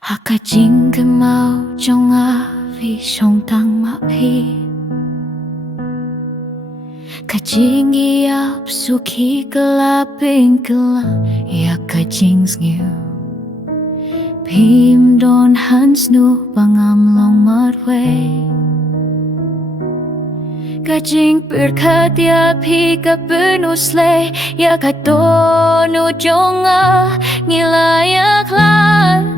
Hakajing kemau jonga vi song tang ma pi Kajing iap suki kelaping kelam ya kajing sngeu Pim don hans nu bangam long marwe Kajing berkatia pi kapenusle ya katonu jonga ngilayak lan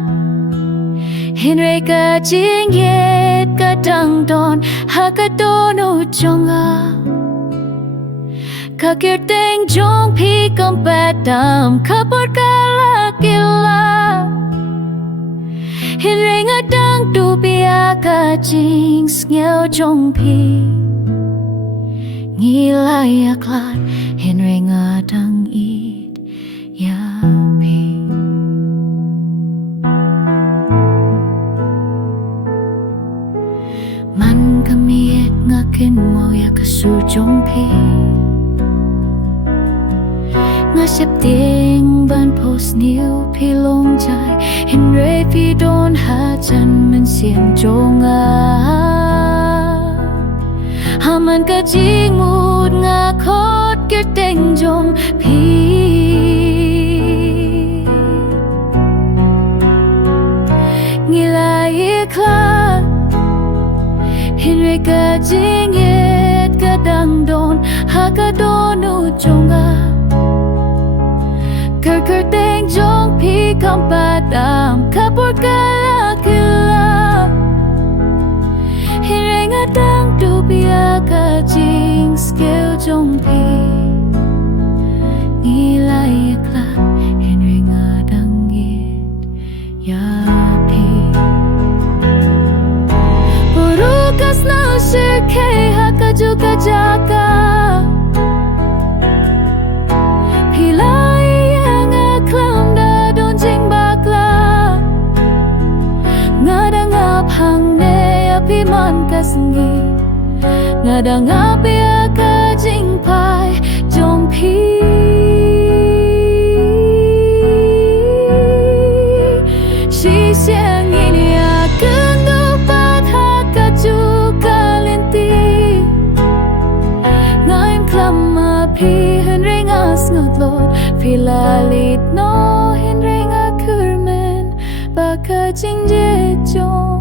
Henry kajing yet kadang don hakatono jonga Kakir teng jong pi kompetam kapor kala kila Henry ngadang tu pia kajing ngeu jong pi Ngilai aklat Henry ngadang it ya pi Man kamiet ngakin mau ya kasujong pi Ngasip ting ban post new pi long jai Henry pi don hajan men siam jonga Haman kajing mut ngakot kir teng jong pi Ngilai iklan Henry kajing yet kadang don hakadonu jonga Ker teng jong pi kompadam kapur kala kila Henry ngadang tu pia kajing skeu jong pi Ngilai iklan Henry ngadang it ya pi Purukas na sirke hakaju kajaka Pilai yang aklam da don jing bakla Ngadang aphang ne api man kasngi Ngadang api akajing pai jong pi Si siang ini akan dapat hakaju kalinti Ngaim klam api Henry ngas ngutlot Pilalit no Henry ngakurmen Bakajing jejong